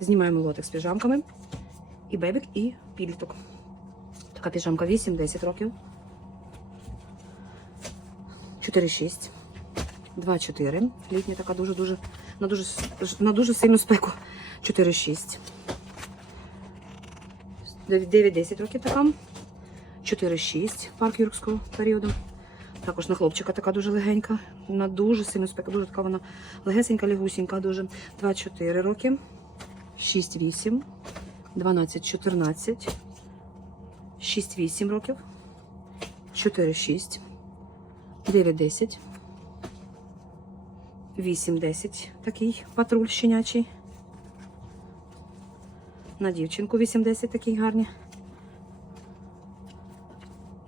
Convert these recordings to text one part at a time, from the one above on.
Знімаємо лотик з піжамками. І бебік, і підліток. Така піжамка 8-10 років. 4-6. 2-4. Літня така дуже-дуже на дуже, на дуже сильну спеку. 4-6. 9-10 років така. 4-6 парк юркського періоду. Також на хлопчика така дуже легенька. На дуже сильну спеку. Дуже така вона легесенька, лягусінька, дуже. 2-4 роки. 6-8. 12-14. 6-8 років. 4-6. 9-10. 8-10. Такий патруль щенячий. На дівчинку 8-10 такий гарні.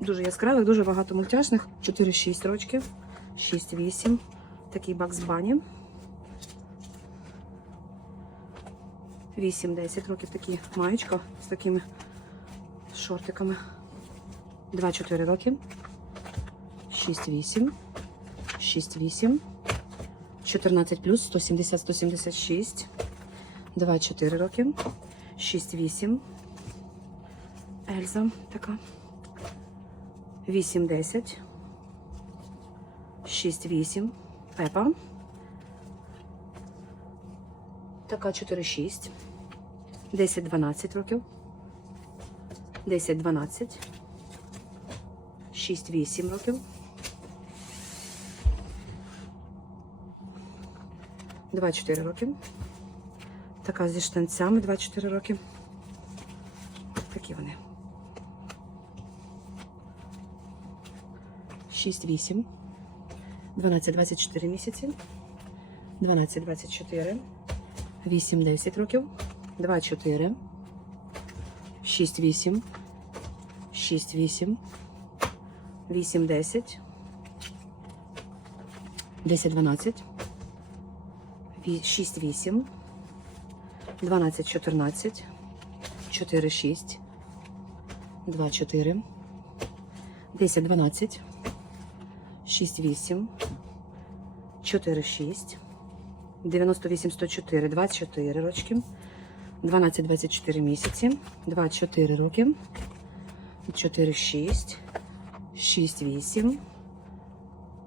Дуже яскравих, дуже багато мультяшних. 4-6 рочків. 6-8. Такий Бакс Бані. 8-10 років такі маєчка з такими шортиками. 2-4 роки. 6-8. 6-8. 14 плюс 170 176. 2-4 роки. 6-8. Ельза така. 8-10. 6-8. Пепа. Така 4-6. 10-12 років. 10-12. 6-8 років. 2-4 роки. Така зі штанцями 2-4 роки. Такі вони. 6-8. 12-24 місяці. 12-24. 8-10 років. 2-4. 6-8. 6-8. 8-10. 10-12. 6-8. 12-14. 4-6. 2-4. 10-12. 6-8. 4-6. 98-104. 24 рочки. 12-24 місяці. 2-4 роки. 4-6. 6-8.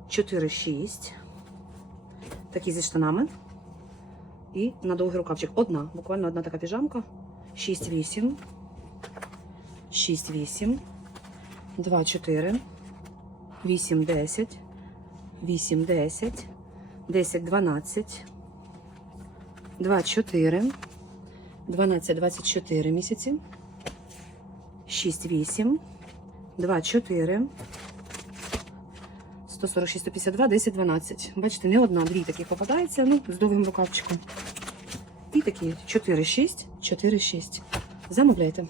4-6. Такі зі штанами. І на довгий рукавчик. Одна, буквально одна така піжамка. 6-8. 6-8. 2-4. 8-10. 8-10. 10-12. 2-4. 12-24 місяці. 6-8. 2-4. 146, 152, 10, 12. Бачите, не одна, дві таких попадається, ну, з довгим рукавчиком. І такі 4, 6, 4, 6. Замовляйте.